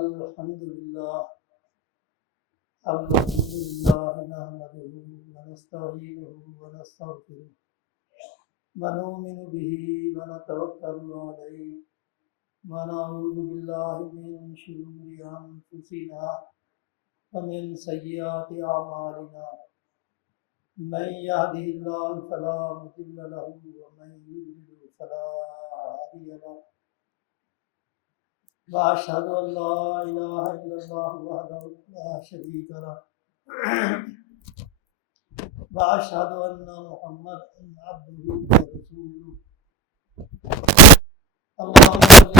الحمد لله نحمده ونستعينه ونستغفره ونؤمن به ونتوكل عليه ونعوذ بالله من شرور أنفسنا ومن سيئات أعمالنا من يهده الله فلا مضل له ومن يضلل فلا هادي له وأشهد أن لا إله إلا الله وحده لا شريك له وأشهد أن محمدا عبده ورسوله اللهم صل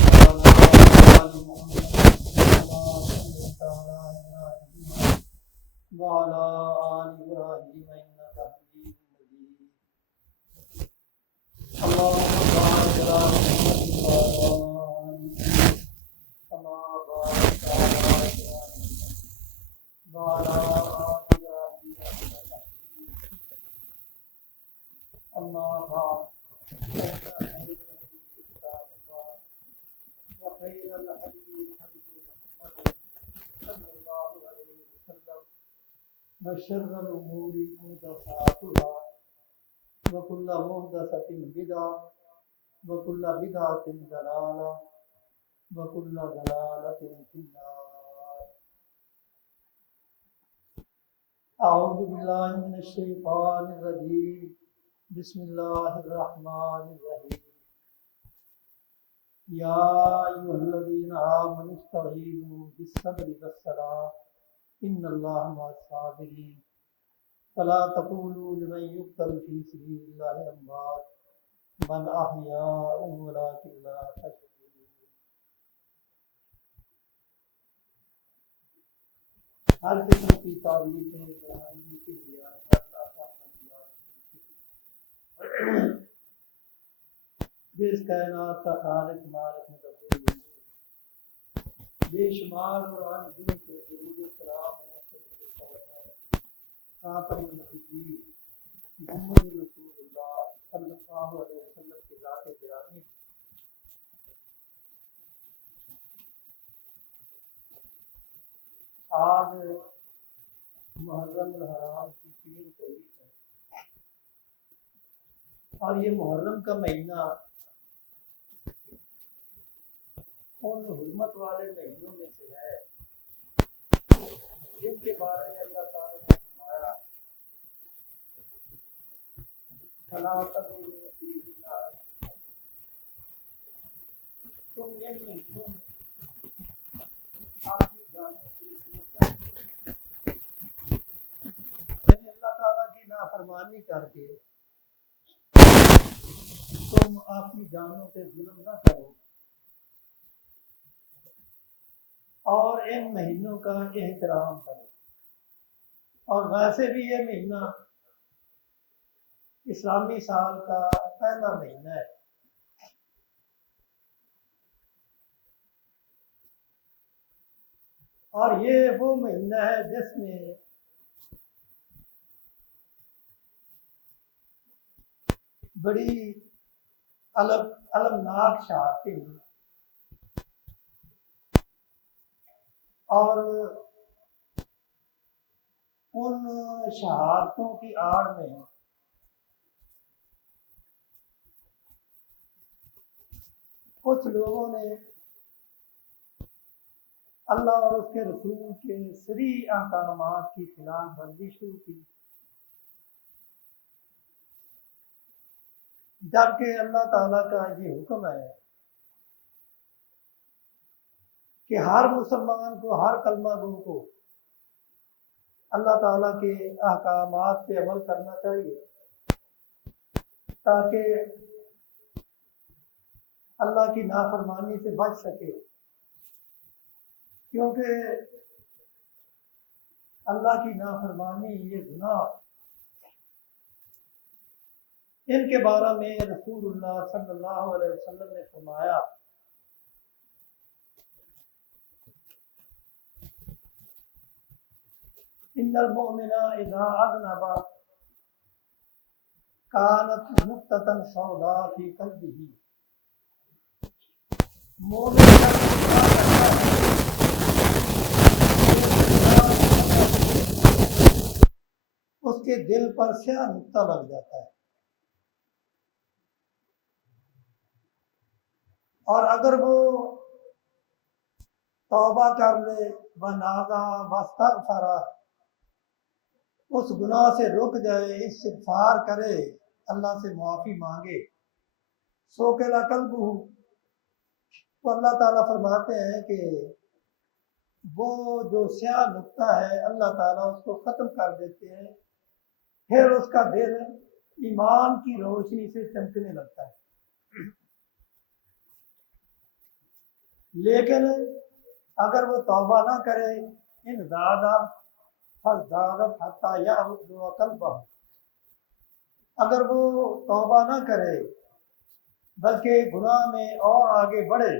على محمد وعلى آل إبراهيم إنك حميد مجيد اللهم بارك على محمد كما باركت على إبراهيم وعلى آل إبراهيم إنك حميد أما بعد فإن خير الحديث كتاب الله وخير الهدي هدي محمد صلى الله عليه وسلم وشر الأمور محدثاتها وكل محدثة بدعة وكل بدعة ضلالة وكل ضلالة في النار. أعوذ بالله من الشيطان الرجيم بسم الله الرحمن الرحيم يا أيها الذين آمنوا استعينوا بالصبر والصلاة إن الله مع الصابرين فلا تقولوا لمن يقتل في سبيل الله أموات بل أحياء ولكن لا تشعرون. ہر قسم کی تعریفیں بڑھانے کے لیے جس کائنات کا خالق مالک مدبر بے شمار قرآن دین کے درود و سلام خاتم النبیین محمد رسول اللہ صلی اللہ علیہ وسلم کی ذات گرامی آج محرم الحرام کی 3 تاریخ ہے اور یہ محرم کا مہینہ ان حرمت والے مہینوں میں سے ہے جن کے بارے میں اللہ تعالیٰ نے فرمایا فلا تقولوا فيه تم ان مہینوں میں اپنی جانوں کی یعنی اللہ تعالیٰ کی نافرمانی کر کے تم اپنی جانوں پہ ظلم نہ کرو اور ان مہینوں کا احترام کرو. اور ویسے بھی یہ مہینہ اسلامی سال کا پہلا مہینہ ہے اور یہ وہ مہینہ ہے جس میں بڑی المناک شہادتیں ہوئی اور ان شہادتوں کی آڑ میں کچھ لوگوں نے اللہ اور اس کے رسول کے صریح احکامات کی خلاف ورزی شروع کی، جبکہ اللہ تعالیٰ کا یہ حکم ہے کہ ہر مسلمان کو، ہر کلمہ گو کو اللہ تعالیٰ کے احکامات پہ عمل کرنا چاہیے تاکہ اللہ کی نافرمانی سے بچ سکے، کیونکہ اللہ کی نافرمانی یہ گناہ ان کے بارے میں رسول اللہ صلی اللہ علیہ وسلم نے فرمایا ان المؤمن اذا اذنب كانت نقطة سوداء في قلبه. مومن جب گناہ کرتا ہے دل پر سیاہ نقطہ لگ جاتا ہے، اور اگر وہ توبہ کر لے ونازع واستغفر، اس گناہ سے رک جائے، استغفار کرے، اللہ سے معافی مانگے، سوکلا قلبہ، تو اللہ تعالیٰ فرماتے ہیں کہ وہ جو سیاہ نقطہ ہے اللہ تعالیٰ اس کو ختم کر دیتے ہیں، پھر اس کا دل ایمان کی روشنی سے چمکنے لگتا ہے۔ لیکن اگر وہ توبہ نہ کرے، ان زیادہ فزدادت حتیٰ یعبد قلبہ، اگر وہ توبہ نہ کرے بلکہ گناہ میں اور آگے بڑھے،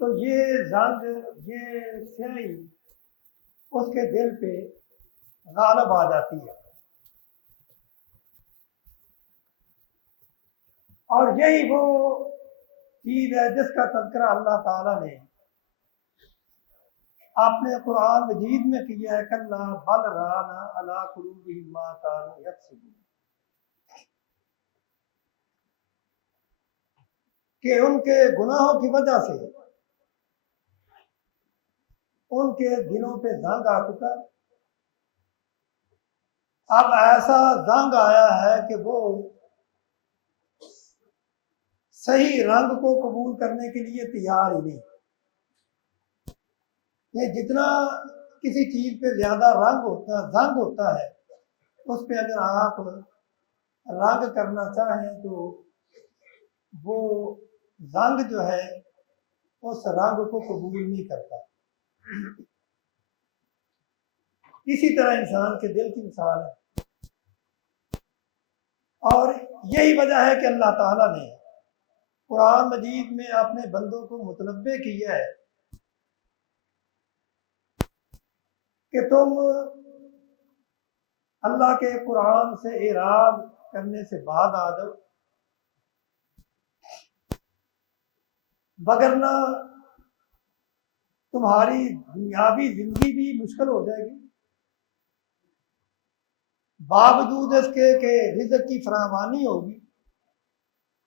تو یہ زنگ، یہ سیاہی اس کے دل پہ غالب آ جاتی ہے، اور یہی وہ چیز ہے جس کا تذکرہ اللہ تعالیٰ نے اپنے قرآن مجید میں کیا ہے، کلا بل ران علی قلوبہم ما کانوا یکسبون، کہ ان کے گناہوں کی وجہ سے ان کے دلوں پہ زنگ آ چکا، اب ایسا زنگ آیا ہے کہ وہ صحیح رنگ کو قبول کرنے کے لیے تیار ہی نہیں۔ یہ جتنا کسی چیز پہ زیادہ زنگ ہوتا ہے، اس پہ اگر آپ رنگ کرنا چاہیں تو وہ زنگ جو ہے اس رنگ کو قبول نہیں کرتا۔ اسی طرح انسان کے دل کی مثال ہے، اور یہی وجہ ہے کہ اللہ تعالیٰ نے قرآن مجید میں اپنے بندوں کو متنبع کیا ہے کہ تم اللہ کے قرآن سے اعراض کرنے سے بعد آ جاؤ، وگرنہ تمہاری دنیاوی زندگی بھی مشکل ہو جائے گی، باوجود اس کے کہ رزق کی فراوانی ہوگی،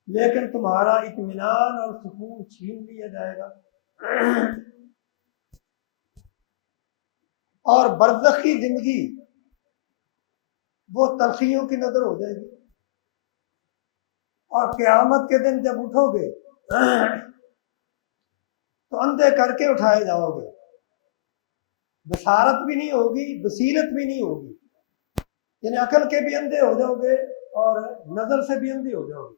لیکن تمہارا اطمینان اور سکون چھین لیا جائے گا، اور برزخی زندگی وہ تلخیوں کی نظر ہو جائے گی، اور قیامت کے دن جب اٹھو گے تو اندھے کر کے اٹھائے جاؤ گے، بشارت بھی نہیں ہوگی، بصیرت بھی نہیں ہوگی، یعنی عقل کے بھی اندھے ہو جاؤ گے اور نظر سے بھی اندھے ہو جاؤ گے۔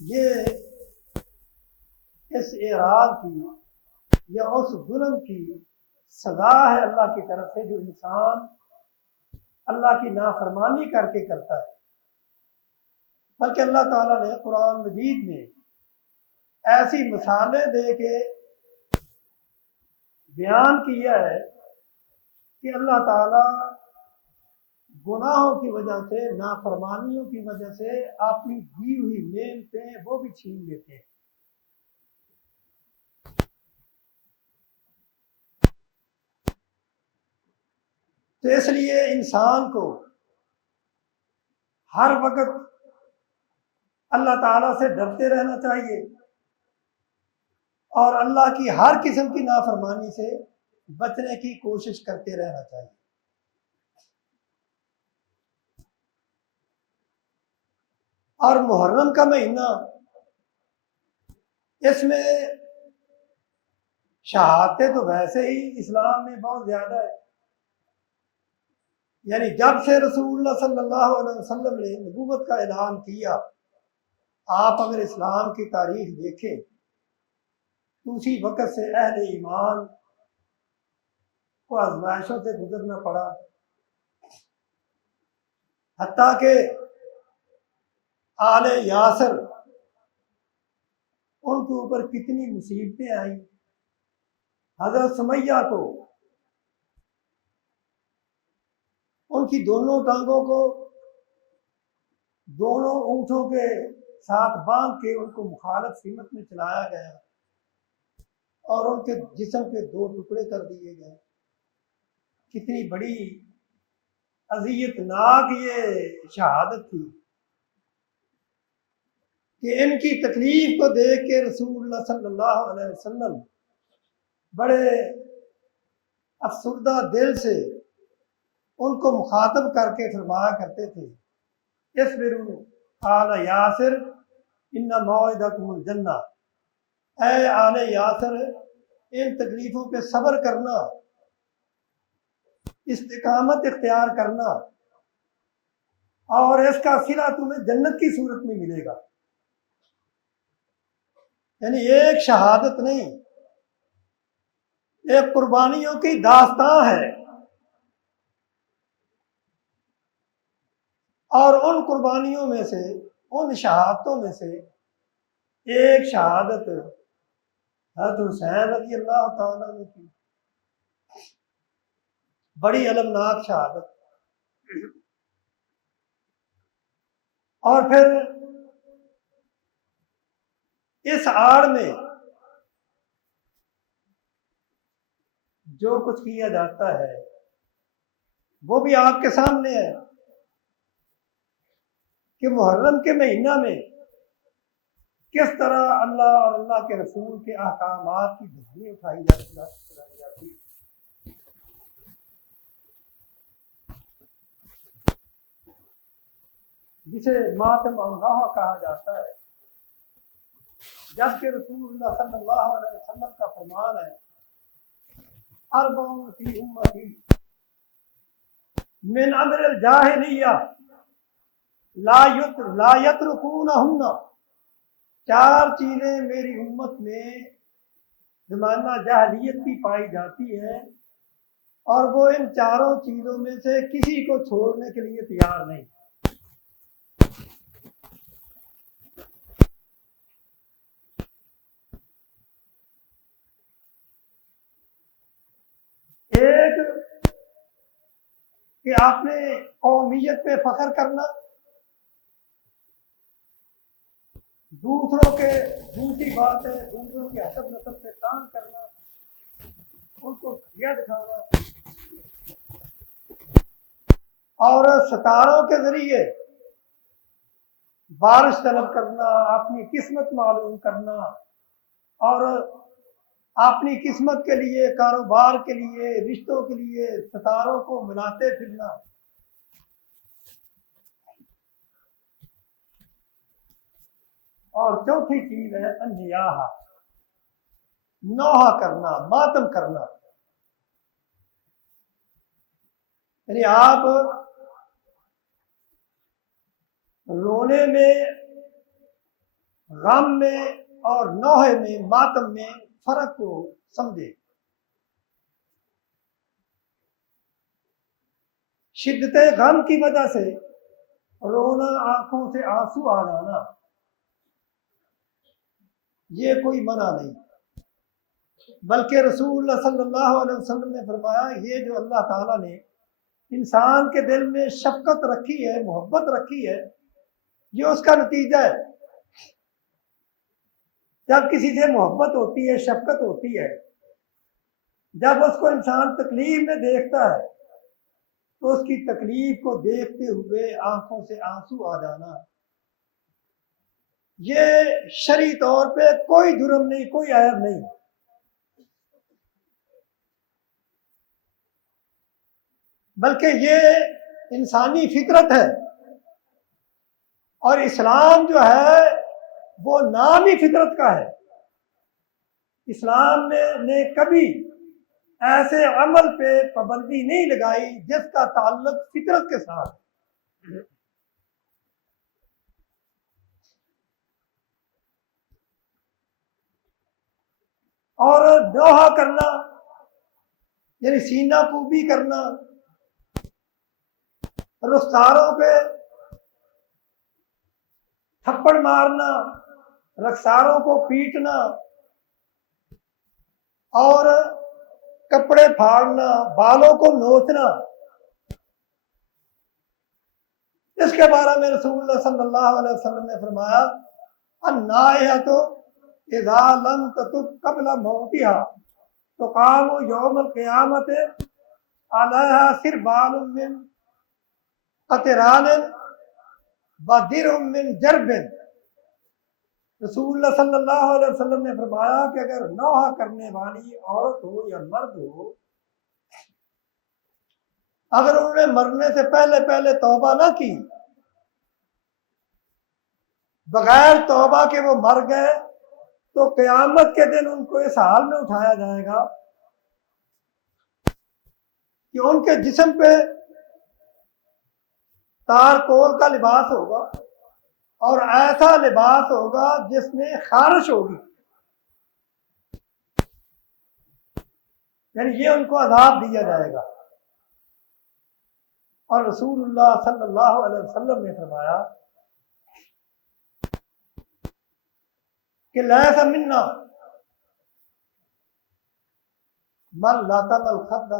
یہ اس اعراض کی یا اس ظلم کی سزا ہے اللہ کی طرف سے، جو انسان اللہ کی نافرمانی کر کے کرتا ہے۔ بلکہ اللہ تعالیٰ نے قرآن مجید میں ایسی مثالیں دے کے بیان کیا ہے کہ اللہ تعالیٰ گناہوں کی وجہ سے، نافرمانیوں کی وجہ سے اپنی دی ہوئی نعمتیں وہ بھی چھین لیتے ہیں۔ تو اس لیے انسان کو ہر وقت اللہ تعالیٰ سے ڈرتے رہنا چاہیے، اور اللہ کی ہر قسم کی نافرمانی سے بچنے کی کوشش کرتے رہنا چاہیے۔ اور محرم کا مہینہ، اس میں شہادتیں تو ویسے ہی اسلام میں بہت زیادہ ہے، یعنی جب سے رسول اللہ صلی اللہ علیہ وسلم نے نبوت کا اعلان کیا، آپ اگر اسلام کی تاریخ دیکھیں تو اسی وقت سے اہل ایمان کو آزمائشوں سے گزرنا پڑا، حتیٰ کہ آل یاسر ان کے اوپر کتنی مصیبتیں آئیں۔ حضرت سمیہ کو ان کی دونوں ٹانگوں کو دونوں اونٹوں کے ساتھ باندھ کے ان کو مخالف سمت میں چلایا گیا، اور ان کے جسم کے 2 ٹکڑے کر دیے گئے، کتنی بڑی اذیت ناک یہ شہادت تھی کہ ان کی تکلیف کو دیکھ کے رسول اللہ صلی اللہ علیہ وسلم بڑے افسردہ دل سے ان کو مخاطب کر کے فرمایا کرتے تھے، اصبروا آل یاسر ان موعدکم الجنہ، اے آل یاسر ان تکلیفوں پہ صبر کرنا، استقامت اختیار کرنا، اور اس کا صلہ تمہیں جنت کی صورت میں ملے گا۔ یعنی ایک شہادت نہیں، ایک قربانیوں کی داستان ہے، اور ان قربانیوں میں سے، ان شہادتوں میں سے ایک شہادت حضرت حسین رضی اللہ تعالیٰ نے کی، بڑی المناک شہادت۔ اور پھر اس آڑ میں جو کچھ کیا جاتا ہے وہ بھی آپ کے سامنے ہے کہ محرم کے مہینہ میں کس طرح اللہ اور اللہ کے رسول کے احکامات کی دھجیاں اٹھائی جاتی ہے۔ جسے ماتم اللہ کہا جاتا ہے، جبکہ رسول اللہ صلی اللہ علیہ وسلم کا فرمان ہے، اربع فی امتی من امر الجاہلیہ لا یترکونہن، چار چیزیں میری امت میں زمانہ جاہلیت کی پائی جاتی ہیں، اور وہ ان چاروں چیزوں میں سے کسی کو چھوڑنے کے لیے تیار نہیں۔ ایک کہ آپ نے قومیت پہ فخر کرنا، دوسری بات ہے دوسروں کے حسب نسب سے کام کرنا، ان کو گھٹیا دکھانا، اور ستاروں کے ذریعے بارش طلب کرنا، اپنی قسمت معلوم کرنا، اور اپنی قسمت کے لیے، کاروبار کے لیے، رشتوں کے لیے ستاروں کو ملاتے پھرنا۔ اور چوتھی چیز ہے النیاحہ، نوحہ کرنا، ماتم کرنا۔ یعنی آپ رونے میں، غم میں اور نوحے میں، ماتم میں فرق کو سمجھے۔ شدت غم کی وجہ سے رونا، آنکھوں سے آنسو آ جانا، یہ کوئی منع نہیں، بلکہ رسول اللہ صلی اللہ علیہ وسلم نے فرمایا یہ جو اللہ تعالیٰ نے انسان کے دل میں شفقت رکھی ہے، محبت رکھی ہے، یہ اس کا نتیجہ ہے۔ جب کسی سے محبت ہوتی ہے، شفقت ہوتی ہے، جب اس کو انسان تکلیف میں دیکھتا ہے تو اس کی تکلیف کو دیکھتے ہوئے آنکھوں سے آنسو آ جانا، یہ شرعی طور پہ کوئی جرم نہیں، کوئی عیب نہیں، بلکہ یہ انسانی فطرت ہے۔ اور اسلام جو ہے وہ نام ہی فطرت کا ہے۔ اسلام نے کبھی ایسے عمل پہ پابندی نہیں لگائی جس کا تعلق فطرت کے ساتھ۔ اور نوحہ کرنا یعنی سینہ کوبی کرنا، رخساروں پہ تھپڑ مارنا، رخساروں کو پیٹنا، اور کپڑے پھاڑنا، بالوں کو نوچنا، اس کے بارے میں رسول اللہ صلی اللہ علیہ وسلم نے فرمایا النائحۃ اذا لم تتب قبل موتها تقام یوم القیامت علیہا سربال من قطران ودرع من جرب۔ رسول اللہ صلی اللہ علیہ وسلم نے فرمایا کہ اگر نوحہ کرنے والی عورت ہو یا مرد ہو، اگر انہوں نے مرنے سے پہلے پہلے توبہ نہ کی، بغیر توبہ کے وہ مر گئے، تو قیامت کے دن ان کو اس حال میں اٹھایا جائے گا کہ ان کے جسم پہ تارکول کا لباس ہوگا، اور ایسا لباس ہوگا جس میں خارش ہوگی، یعنی یہ ان کو عذاب دیا جائے گا۔ اور رسول اللہ صلی اللہ علیہ وسلم نے فرمایا کہ لیس منا من لطم الخد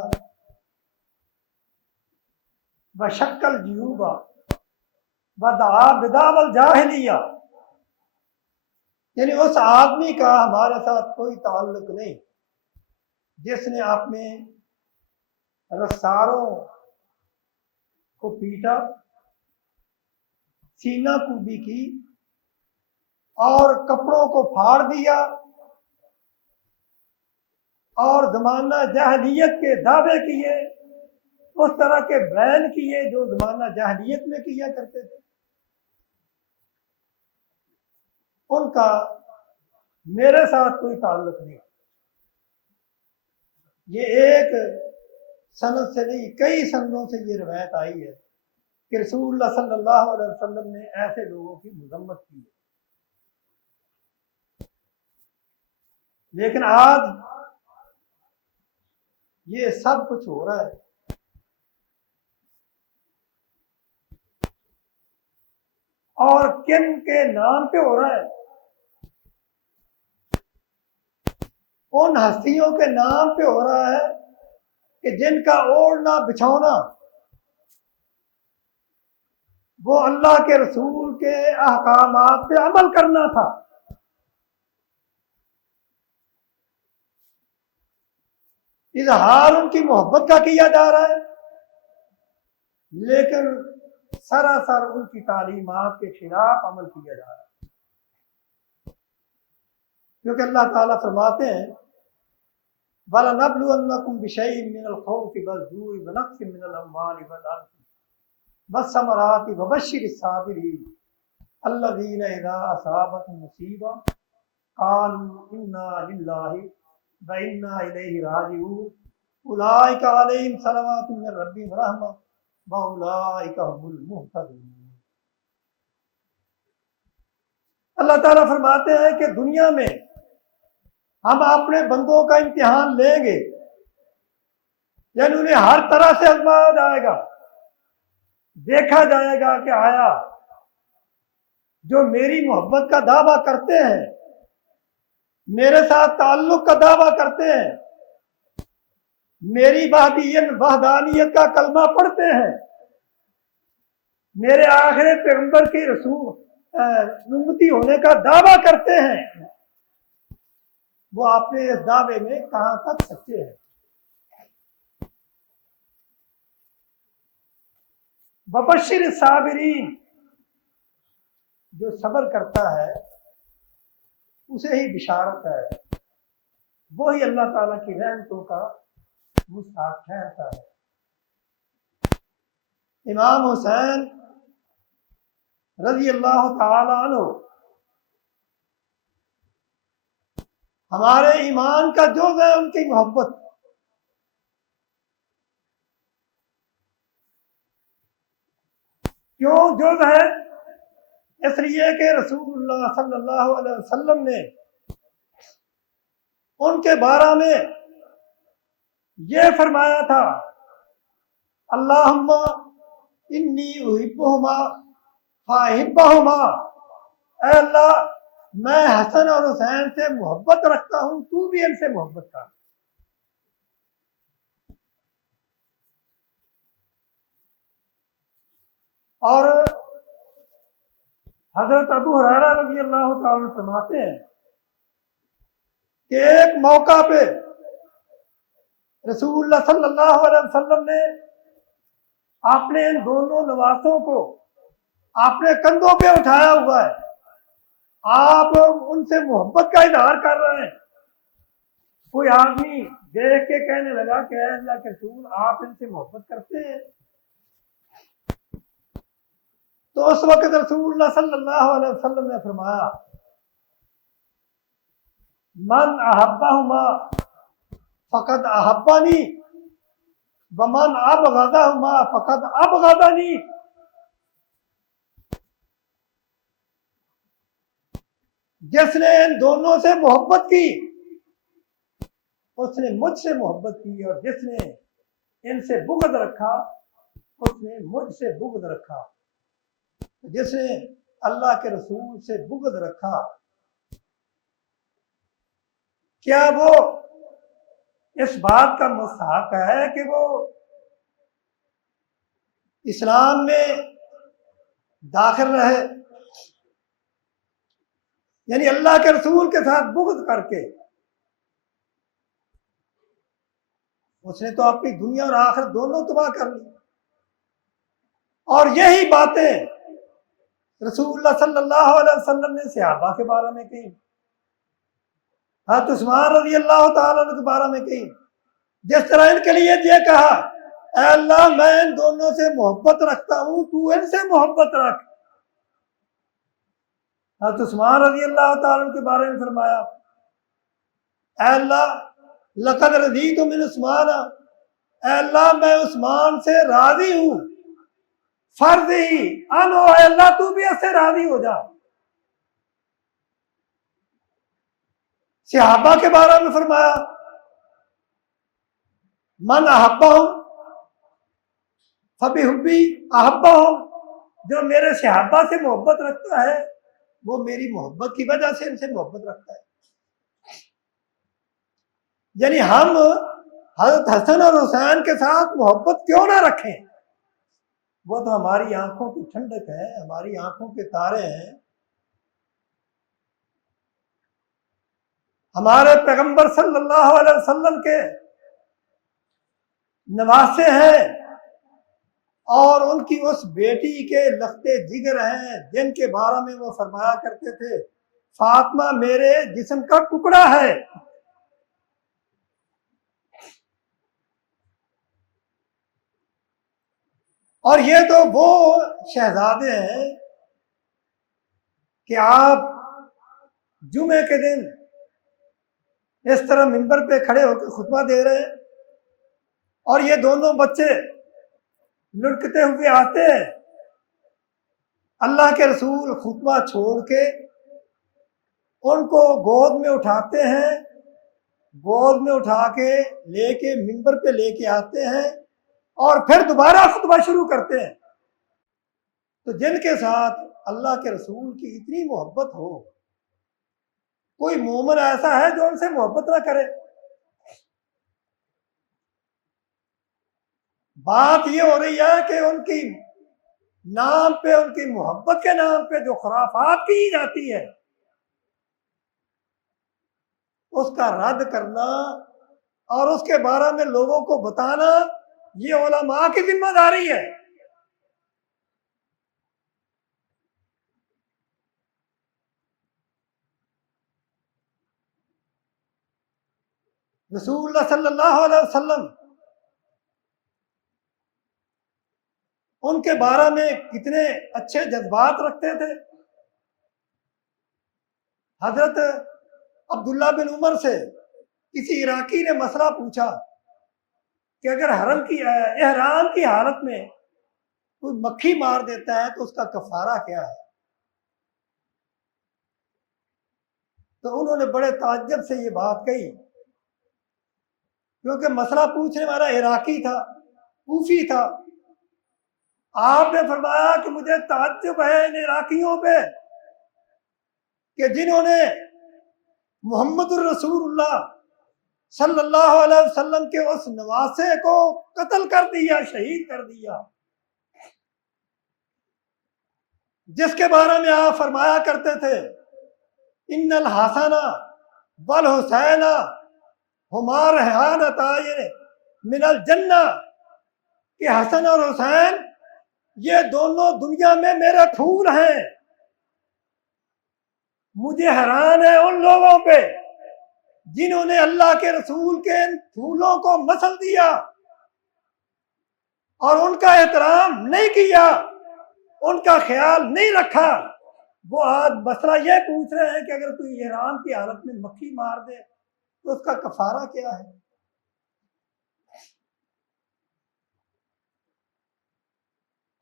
وشق الجیوب ودعا بدعوى الجاہلیہ، یعنی اس آدمی کا ہمارے ساتھ کوئی تعلق نہیں جس نے اپنے رخساروں کو پیٹا، سینہ کوبی کی اور کپڑوں کو پھاڑ دیا اور زمانہ جاہلیت کے دعوے کیے، اس طرح کے بیان کیے جو زمانہ جاہلیت میں کیا کرتے تھے، ان کا میرے ساتھ کوئی تعلق نہیں۔ یہ ایک سند سے نہیں، کئی سندوں سے یہ روایت آئی ہے کہ رسول اللہ صلی اللہ علیہ وسلم نے ایسے لوگوں کی مذمت کی ہے۔ لیکن آج یہ سب کچھ ہو رہا ہے۔ اور کن کے نام پہ ہو رہا ہے؟ ان ہستیوں کے نام پہ ہو رہا ہے کہ جن کا اوڑھنا بچھونا وہ اللہ کے رسول کے احکامات پہ عمل کرنا تھا، اظہار ان کی محبت کا کیا جا رہا ہے، لیکن سراسر ان کی تعلیمات کے خلاف عمل کیا جا رہا ہے۔ کیونکہ اللہ تعالیٰ فرماتے ہیں وَلَنَبْلُوَنَّكُمْ بِشَيْءٍ مِّنَ الْخَوْفِ وَالْجُوعِ وَنَقْصٍ مِّنَ الْأَمْوَالِ وَالْأَنفُسِ وَالثَّمَرَاتِ وَبَشِّرِ الصَّابِرِينَ الَّذِينَ إِذَا أَصَابَتْهُم مُّصِيبَةٌ قَالُوا إِنَّا لِلَّهِ وَإِنَّا إِلَيْهِ رَاجِعُونَ أُولَٰئِكَ عَلَيْهِمْ صَلَوَاتٌ مِّن رَّبِّهِمْ وَرَحْمَةٌ وَأُولَٰئِكَ هُمُ الْمُهْتَدُونَ۔ اللہ تعالیٰ فرماتے ہیں کہ دنیا میں ہم اپنے بندوں کا امتحان لیں گے، یعنی انہیں ہر طرح سے آزمایا جائے گا، دیکھا جائے گا کہ آیا جو میری محبت کا دعویٰ کرتے ہیں، میرے ساتھ تعلق کا دعویٰ کرتے ہیں، میری وحدانیت کا کلمہ پڑھتے ہیں، میرے آخری پیغمبر کی رسول امتی ہونے کا دعویٰ کرتے ہیں، وہ اپنے اس دعوے میں کہاں تک سچے ہیں۔ وبشر الصابرین، جو صبر کرتا ہے اسے ہی بشارت ہے، وہی اللہ تعالیٰ کی رحمتوں کا مستحق ٹھہرتا ہے۔ امام حسین رضی اللہ تعالی عنہ ہمارے ایمان کا جز ہے، ان کی محبت۔ کیوں جز ہے؟ اس لیے کہ رسول اللہ صلی اللہ علیہ وسلم نے ان کے بارے میں یہ فرمایا تھا اللہم انی احبہما فاحبہما، اے اللہ میں حسن اور حسین سے محبت رکھتا ہوں، تو بھی ان سے محبت کر۔ اور حضرت ابو ہریرہ رضی اللہ تعالیٰ فرماتے ہیں کہ ایک موقع پہ رسول اللہ صلی اللہ علیہ وسلم نے اپنے ان دونوں نواسوں کو اپنے کندھوں پہ اٹھایا ہوا ہے، آپ ان سے محبت کا اظہار کر رہے ہیں۔ کوئی آدمی دیکھ کے کہنے لگا کہ اے اللہ کے رسول آپ ان سے محبت کرتے ہیں، تو اس وقت رسول اللہ صلی اللہ علیہ وسلم نے فرمایا من احبہما فقد احبانی ومن ابغضہما فقد ابغضنی۔ جس نے ان دونوں سے محبت کی اس نے مجھ سے محبت کی، اور جس نے ان سے بغض رکھا اس نے مجھ سے بغض رکھا۔ جس نے اللہ کے رسول سے بغض رکھا، کیا وہ اس بات کا مستحق ہے کہ وہ اسلام میں داخل رہے؟ یعنی اللہ کے رسول کے ساتھ بغض کر کے اس نے تو اپنی دنیا اور آخرت دونوں تباہ کر لی۔ اور یہی باتیں رسول اللہ صلی اللہ علیہ وسلم نے صحابہ کے بارے میں کہی، حضرت عثمان رضی اللہ تعالیٰ عنہ کے بارے میں کہی۔ جس طرح ان کے لیے یہ کہا اے اللہ میں ان دونوں سے محبت رکھتا ہوں، تو ان سے محبت رکھ۔ حضرت عثمان رضی اللہ تعالیٰ عنہ کے بارے میں فرمایا اے اللہ لقد رضیت من عثمان، اے اللہ میں عثمان سے راضی ہوں، فرض ہی انو، اے اللہ تو بھی اس سے راضی ہو جا۔ صحابہ کے بارے میں فرمایا من احبہم فبحبی احبہم، جو میرے صحابہ سے محبت رکھتا ہے وہ میری محبت کی وجہ سے ان سے محبت رکھتا ہے۔ یعنی ہم حضرت حسن اور حسین کے ساتھ محبت کیوں نہ رکھیں؟ وہ تو ہماری آنکھوں کی ٹھنڈک ہے، ہماری آنکھوں کے تارے ہیں، ہمارے پیغمبر صلی اللہ علیہ وسلم کے نواسے ہیں، اور ان کی اس بیٹی کے لختے جگر ہیں جن کے بارے میں وہ فرمایا کرتے تھے فاطمہ میرے جسم کا ٹکڑا ہے۔ اور یہ تو وہ شہزادے ہیں کہ آپ جمعے کے دن اس طرح منبر پہ کھڑے ہو کے خطبہ دے رہے ہیں، اور یہ دونوں بچے لڑکتے ہوئے آتے ہیں، اللہ کے رسول خطبہ چھوڑ کے ان کو گود میں اٹھاتے ہیں، گود میں اٹھا کے لے کے منبر پہ لے کے آتے ہیں، اور پھر دوبارہ خطبہ شروع کرتے ہیں۔ تو جن کے ساتھ اللہ کے رسول کی اتنی محبت ہو، کوئی مومن ایسا ہے جو ان سے محبت نہ کرے؟ بات یہ ہو رہی ہے کہ ان کی نام پہ، ان کی محبت کے نام پہ جو خرافات کی جاتی ہے اس کا رد کرنا اور اس کے بارے میں لوگوں کو بتانا یہ علماء کی ذمہ داری ہے۔ رسول اللہ صلی اللہ علیہ وسلم ان کے بارے میں کتنے اچھے جذبات رکھتے تھے۔ حضرت عبداللہ بن عمر سے کسی عراقی نے مسئلہ پوچھا کہ اگر حرم کی احرام کی حالت میں کوئی مکھی مار دیتا ہے تو اس کا کفارہ کیا ہے؟ تو انہوں نے بڑے تعجب سے یہ بات کہی، کیونکہ مسئلہ پوچھنے والا عراقی تھا، کوفی تھا۔ آپ نے فرمایا کہ مجھے تعجب ہے ان عراقیوں پہ کہ جنہوں نے محمد الرسول اللہ صلی اللہ علیہ وسلم کے اس نواسے کو قتل کر دیا، شہید کر دیا، جس کے بارے میں آپ فرمایا کرتے تھے ان الحسن والحسین ہما ریحانتان من الجنہ کہ حسن اور حسین یہ دونوں دنیا میں میرے پھول ہیں. مجھے حیران ہے ان لوگوں پہ جنہوں نے اللہ کے رسول کے ان پھولوں کو مسل دیا اور ان کا احترام نہیں کیا، ان کا خیال نہیں رکھا. وہ آج مسئلہ یہ پوچھ رہے ہیں کہ اگر کوئی احرام کی حالت میں مکھی مار دے تو اس کا کفارہ کیا ہے.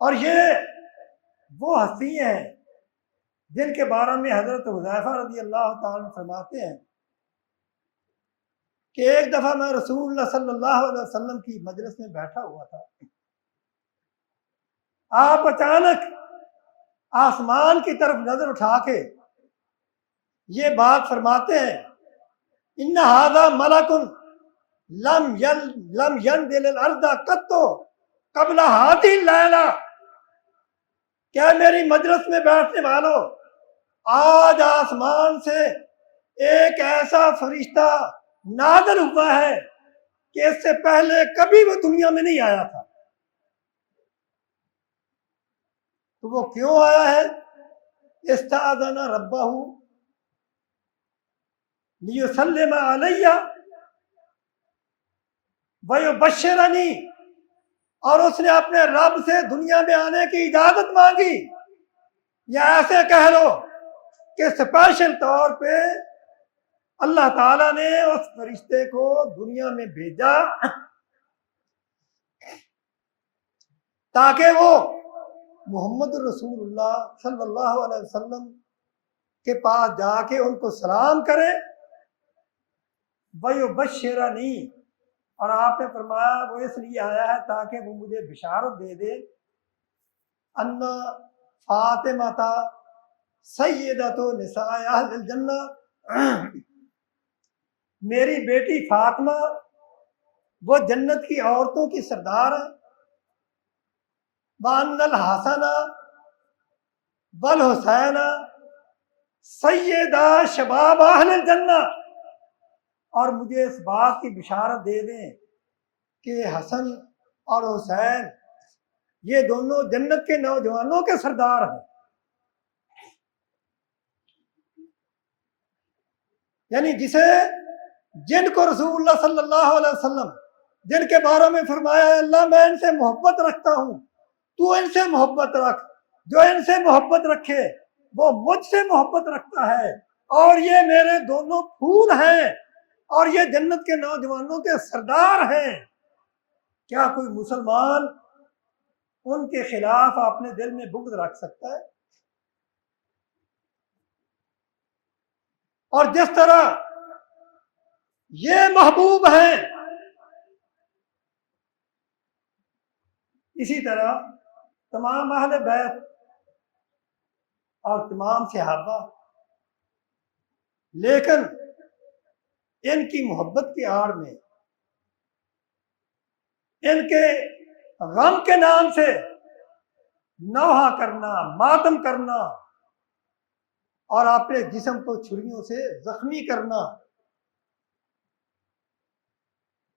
اور یہ وہ ہستی ہیں جن کے بارے میں حضرت حذیفہ رضی اللہ تعالیٰ عنہ فرماتے ہیں کہ ایک دفعہ میں رسول اللہ صلی اللہ علیہ وسلم کی مجلس میں بیٹھا ہوا تھا. آپ اچانک آسمان کی طرف نظر اٹھا کے یہ بات فرماتے ہیں ان ھذا ملک لم ينزل الارض قط قبل هذه الليلہ. کیا میری مجلس میں بیٹھنے والوں، آج آسمان سے ایک ایسا فرشتہ نازل ہوا ہے کہ اس سے پہلے کبھی وہ دنیا میں نہیں آیا تھا. تو وہ کیوں آیا ہے؟ استاذن ربہ لیسلم علی ویبشرنی، اور اس نے اپنے رب سے دنیا میں آنے کی اجازت مانگی. یا ایسے کہہ لو کہ اسپیشل طور پہ اللہ تعالیٰ نے اس فرشتے کو دنیا میں بھیجا تاکہ وہ محمد رسول اللہ صلی اللہ علیہ وسلم کے پاس جا کے ان کو سلام کرے. وَيُبَشِّرَنِي، اور آپ نے فرمایا وہ اس لیے آیا ہے تاکہ وہ مجھے بشارت دے دے ان فاطمہ سیدۃ نساء اہل الجنہ، میری بیٹی فاطمہ وہ جنت کی عورتوں کی سردار ہے. وَأَنَّ الْحَسَنَ وَالْحُسَيْنَ سیدہ شباب اہل الجنہ، اور مجھے اس بات کی بشارت دے دیں کہ حسن اور حسین یہ دونوں جنت کے نوجوانوں کے سردار ہیں. یعنی جن کو رسول اللہ صلی اللہ علیہ وسلم جن کے بارے میں فرمایا ہے اللہ میں ان سے محبت رکھتا ہوں، تو ان سے محبت رکھ، جو ان سے محبت رکھے وہ مجھ سے محبت رکھتا ہے، اور یہ میرے دونوں پھول ہیں اور یہ جنت کے نوجوانوں کے سردار ہیں. کیا کوئی مسلمان ان کے خلاف اپنے دل میں بغض رکھ سکتا ہے؟ اور جس طرح یہ محبوب ہیں اسی طرح تمام اہل بیت اور تمام صحابہ، لیکن ان کی محبت کی آڑ میں ان کے غم کے نام سے نوحہ کرنا، ماتم کرنا اور اپنے جسم کو چھریوں سے زخمی کرنا،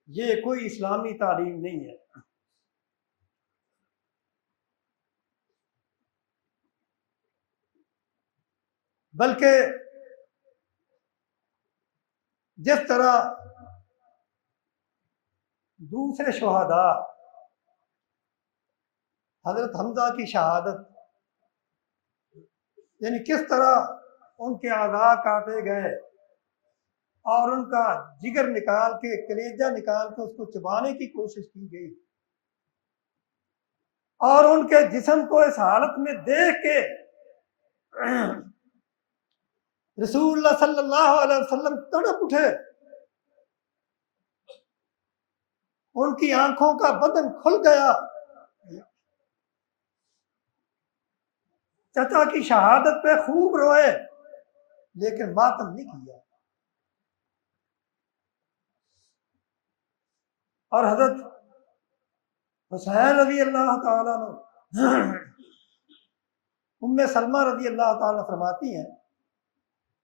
یہ کوئی اسلامی تعلیم نہیں ہے. بلکہ جس طرح دوسرے شہداء حضرت حمزہ کی شہادت، یعنی کس طرح ان کے اعضاء کاٹے گئے اور ان کا جگر نکال کے، کلیجہ نکال کے اس کو چبانے کی کوشش کی گئی، اور ان کے جسم کو اس حالت میں دیکھ کے رسول اللہ صلی اللہ علیہ وسلم تڑپ اٹھے، ان کی آنکھوں کا بدن کھل گیا. چچا کی شہادت پہ خوب روئے لیکن ماتم نہیں کیا. اور حضرت حسین رضی اللہ تعالیٰ عنہ، ام سلمہ رضی اللہ تعالیٰ فرماتی ہیں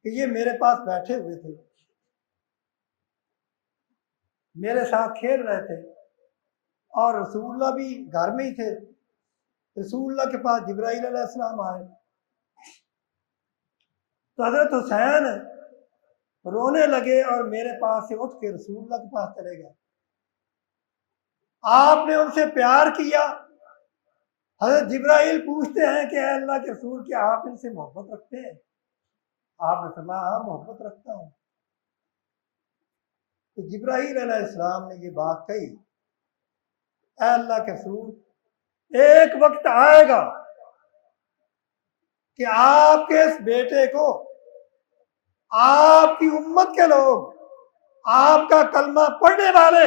کہ یہ میرے پاس بیٹھے ہوئے تھے، میرے ساتھ کھیل رہے تھے. اور رسول اللہ بھی گھر میں ہی تھے. رسول اللہ کے پاس جبرائیل علیہ السلام آئے تو حضرت حسین رونے لگے اور میرے پاس سے اٹھ کے رسول اللہ کے پاس چلے گئے. آپ نے ان سے پیار کیا. حضرت جبرائیل پوچھتے ہیں کہ اے اللہ کے رسول کیا آپ ان سے محبت رکھتے ہیں؟ آپ نے فرمایا ہاں محبت رکھتا ہوں. تو جبرائیل علیہ السلام نے یہ بات کہی اے اللہ کے رسول ایک وقت آئے گا کہ آپ کے اس بیٹے کو آپ کی امت کے لوگ آپ کا کلمہ پڑھنے والے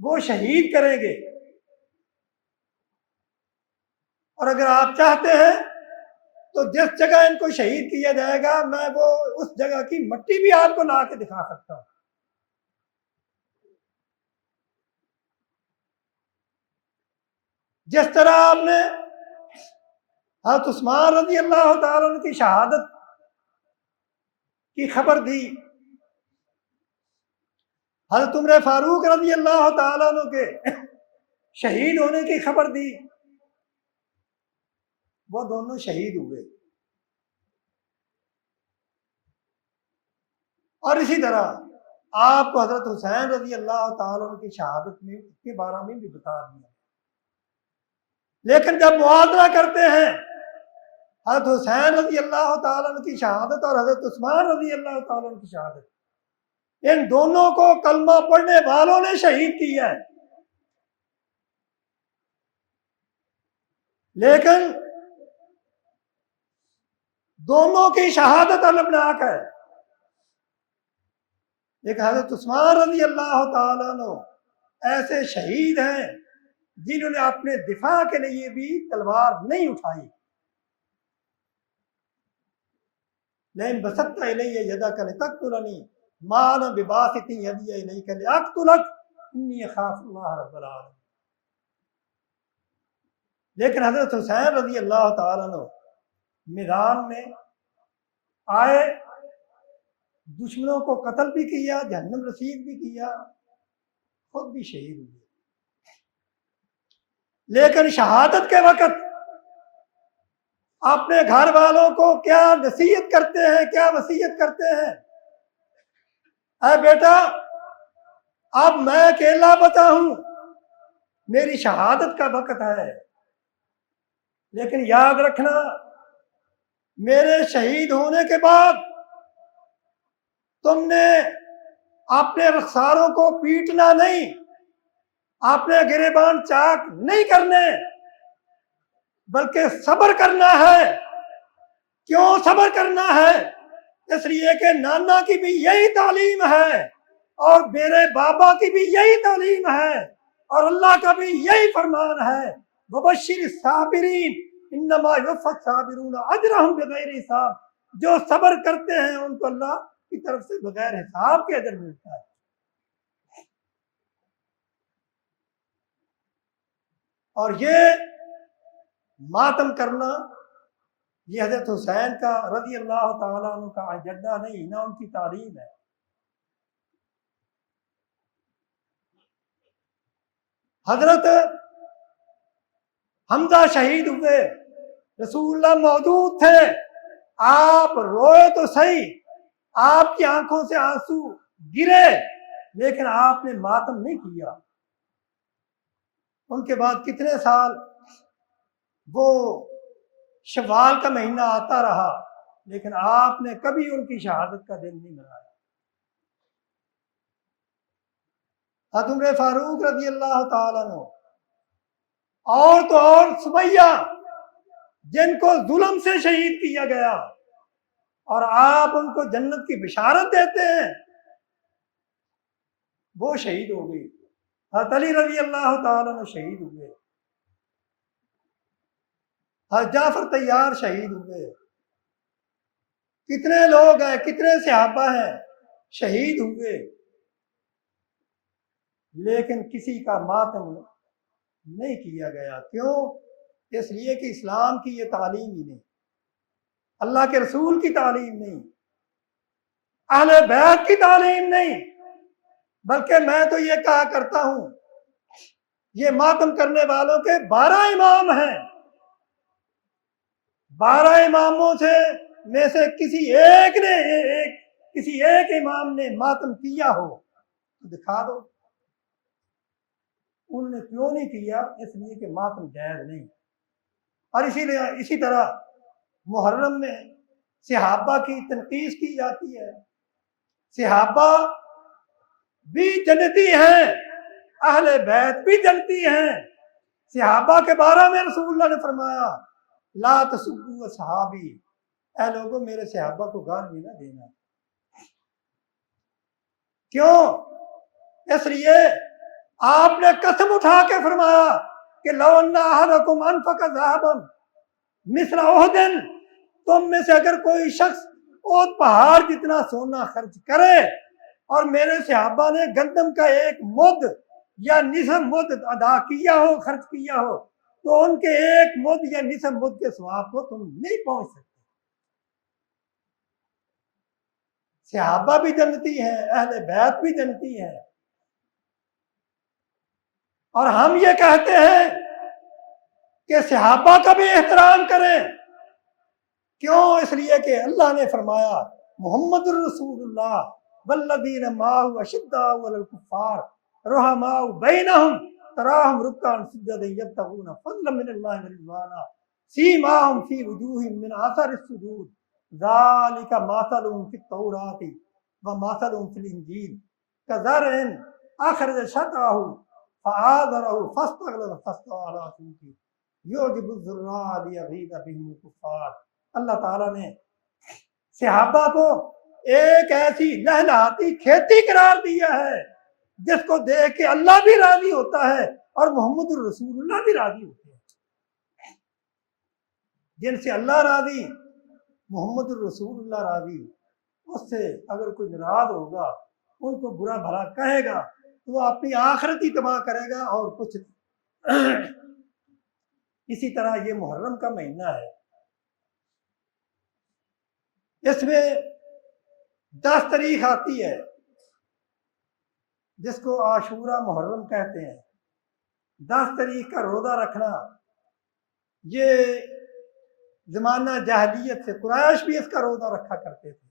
وہ شہید کریں گے، اور اگر آپ چاہتے ہیں تو جس جگہ ان کو شہید کیا جائے گا میں وہ اس جگہ کی مٹی بھی آپ کو لا کے دکھا سکتا ہوں. جس طرح آپ نے حضرت عثمان رضی اللہ تعالیٰ عنہ کی شہادت کی خبر دی، حضرت عمر فاروق رضی اللہ تعالیٰ عنہ کے شہید ہونے کی خبر دی، وہ دونوں شہید ہوئے. اور اسی طرح آپ کو حضرت حسین رضی اللہ تعالیٰ عنہ کی شہادت میں کے بارے میں بھی بتا دیا. لیکن جب موازنہ کرتے ہیں حضرت حسین رضی اللہ تعالیٰ عنہ کی شہادت اور حضرت عثمان رضی اللہ تعالیٰ عنہ کی شہادت، ان دونوں کو کلمہ پڑھنے والوں نے شہید کیا ہے. لیکن دونوں کی شہادت المناک ہے. ایک حضرت عثمان رضی اللہ تعالیٰ عنہ ایسے شہید ہیں جنہوں نے اپنے دفاع کے لیے بھی تلوار نہیں اٹھائی. لیکن بسطت الی یدک لتقتلنی ما انا بباسط یدی الیک لاقتلک انی اخاف اللہ رب العالمین. لیکن حضرت حسین رضی اللہ تعالیٰ عنہ میدان میں آئے، دشمنوں کو قتل بھی کیا، جہنم رسید بھی کیا، خود بھی شہید ہوئے. لیکن شہادت کے وقت اپنے گھر والوں کو کیا نصیحت کرتے ہیں، کیا وصیت کرتے ہیں؟ اے بیٹا اب میں اکیلا بچا ہوں، میری شہادت کا وقت ہے، لیکن یاد رکھنا میرے شہید ہونے کے بعد تم نے اپنے رخساروں کو پیٹنا نہیں، اپنے گریبان چاک نہیں کرنے، بلکہ صبر کرنا ہے. کیوں صبر کرنا ہے؟ اس لیے کہ نانا کی بھی یہی تعلیم ہے اور میرے بابا کی بھی یہی تعلیم ہے اور اللہ کا بھی یہی فرمان ہے وبشر الصابرین انما یوفی الصابرون اجرهم بغیر حساب. جو صبر کرتے ہیں ان کو اللہ کی طرف سے بغیر حساب کے اجر ملتا ہے. اور یہ ماتم کرنا یہ حضرت حسین کا رضی اللہ تعالیٰ عنہ کا اجنڈا نہیں، نہ ان کی تعلیم ہے. حضرت حمزہ شہید ہوئے، رسول اللہ موجود تھے، آپ روئے تو صحیح، آپ کی آنکھوں سے آنسو گرے، لیکن آپ نے ماتم نہیں کیا. ان کے بعد کتنے سال وہ شوال کا مہینہ آتا رہا، لیکن آپ نے کبھی ان کی شہادت کا دن نہیں منایا. حضرت عمر فاروق رضی اللہ تعالیٰ عنہ اور تو اور سمیہ جن کو ظلم سے شہید کیا گیا اور آپ ان کو جنت کی بشارت دیتے ہیں، وہ شہید ہو گئی. حضرت علی رضی اللہ تعالیٰ عنہ شہید ہوئے، حضرت جعفر طیار شہید ہوئے. کتنے لوگ ہیں، کتنے صحابہ ہیں شہید ہوئے، لیکن کسی کا ماتم نہیں کیا گیا. کیوں؟ اس لیے کہ اسلام کی یہ تعلیم ہی نہیں، اللہ کے رسول کی تعلیم نہیں، اہل بیت کی تعلیم نہیں. بلکہ میں تو یہ کہا کرتا ہوں یہ ماتم کرنے والوں کے 12 امام ہیں. 12 اماموں میں سے کسی ایک امام نے ماتم کیا ہو تو دکھا دو. انہوں نے کیوں نہیں کیا؟ اس لیے کہ ماتم جائز نہیں. اور اسی طرح محرم میں صحابہ کی تنقید کی جاتی ہے. صحابہ بھی جنتی ہیں، اہل بیت بھی جنتی ہیں. صحابہ کے بارے میں رسول اللہ نے فرمایا لا تسبوا صحابی، اے لوگوں میرے صحابہ کو گالی نہ دینا. کیوں؟ اس لیے آپ نے قسم اٹھا کے فرمایا کہ لو ان احدکم انفق ذهبا مثل احد، تم میں سے اگر کوئی شخص احد پہاڑ جتنا سونا خرچ کرے اور میرے صحابہ نے گندم کا ایک مد یا نصف مد ادا کیا ہو، خرچ کیا ہو، تو ان کے ایک مد یا نصف مد کے ثواب کو تم نہیں پہنچ سکتے. صحابہ بھی جنتی ہیں، اہل بیت بھی جنتی ہیں. اور ہم یہ کہتے ہیں کہ صحابہ کا بھی احترام کریں. کیوں؟ اس لیے کہ اللہ نے فرمایا محمد الرسول اللہ والذین معہ اشداء علی الکفار رحماء بینہم تراہم رکعا سجدا یبتغون فضلا من اللہ ورضوانا سیماہم فی وجوہہم من اثر السجود ذالک مثلہم فی التوراۃ ومثلہم فی الانجیل کزرع اخرج شطأہ فآزرہ فاستغلظ فاستوى علی سوقہ یعجب الزراع لیغیظ بہم الکفار. اللہ تعالیٰ نے صحابہ کو ایک ایسی لہلہاتی کھیتی قرار دیا ہے جس کو دیکھ کے اللہ بھی راضی ہوتا ہے اور محمد الرسول اللہ بھی راضی ہوتے ہیں. جن سے اللہ راضی، محمد الرسول اللہ راضی، اس سے اگر کوئی ناراض ہوگا، ان کو برا بھلا کہے گا تو وہ اپنی آخرت ہی تباہ کرے گا اور کچھ نہیں. اسی طرح یہ محرم کا مہینہ ہے، اس میں 10 تاریخ آتی ہے جس کو عاشورہ محرم کہتے ہیں. 10 تاریخ کا روزہ رکھنا یہ زمانہ جاہلیت سے، قریش بھی اس کا روزہ رکھا کرتے تھے،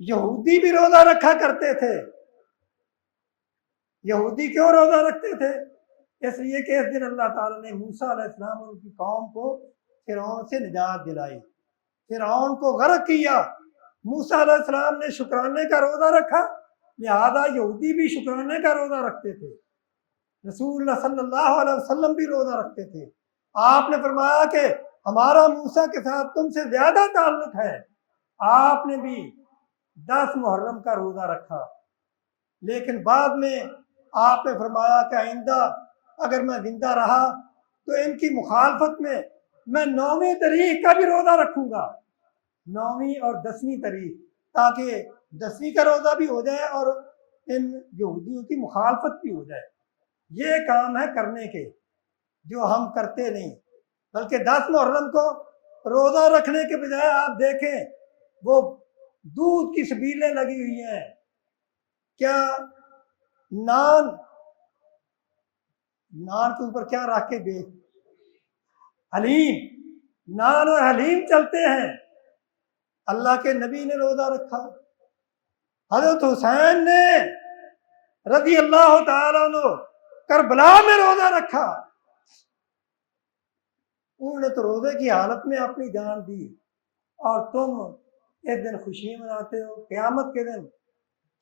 یہودی بھی روزہ رکھا کرتے تھے. یہودی کیوں روزہ رکھتے تھے؟ اس لیے کہ اس دن اللہ تعالیٰ نے موسیٰ علیہ السلام اور ان کی قوم کو فرعون سے نجات دلائی، فرعون کو غرق کیا. موسیٰ علیہ السلام نے شکرانے کا روزہ رکھا، لہذا یہودی بھی شکرانے کا روزہ رکھتے تھے. رسول اللہ صلی اللہ علیہ وسلم بھی روزہ رکھتے تھے. آپ نے فرمایا کہ ہمارا موسیٰ کے ساتھ تم سے زیادہ تعلق ہے. آپ نے بھی 10 محرم کا روزہ رکھا، لیکن بعد میں آپ نے فرمایا کہ آئندہ اگر میں زندہ رہا تو ان کی مخالفت میں 9ویں تاریخ کا بھی روزہ رکھوں گا، 9ویں اور 10ویں تاریخ، تاکہ 10ویں کا روزہ بھی ہو جائے اور ان یہودیوں کی مخالفت بھی ہو جائے. یہ کام ہے کرنے کے جو ہم کرتے نہیں، بلکہ 10 محرم کو روزہ رکھنے کے بجائے آپ دیکھیں وہ دودھ کی سبیلیں لگی ہوئی ہیں. کیا نان کے اوپر کیا رکھ کے دے؟ حلیم. نان اور حلیم چلتے ہیں. اللہ کے نبی نے روزہ رکھا، حضرت حسین نے رضی اللہ تعالیٰ عنہ کربلا میں روزہ رکھا. انہوں نے تو روزے کی حالت میں اپنی جان دی، اور تم ایک دن خوشی مناتے ہو. قیامت کے دن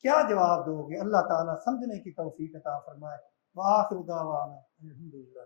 کیا جواب دو گے؟ اللہ تعالیٰ سمجھنے کی توفیق عطا فرمائے. وآخر دعوانا الحمدللہ.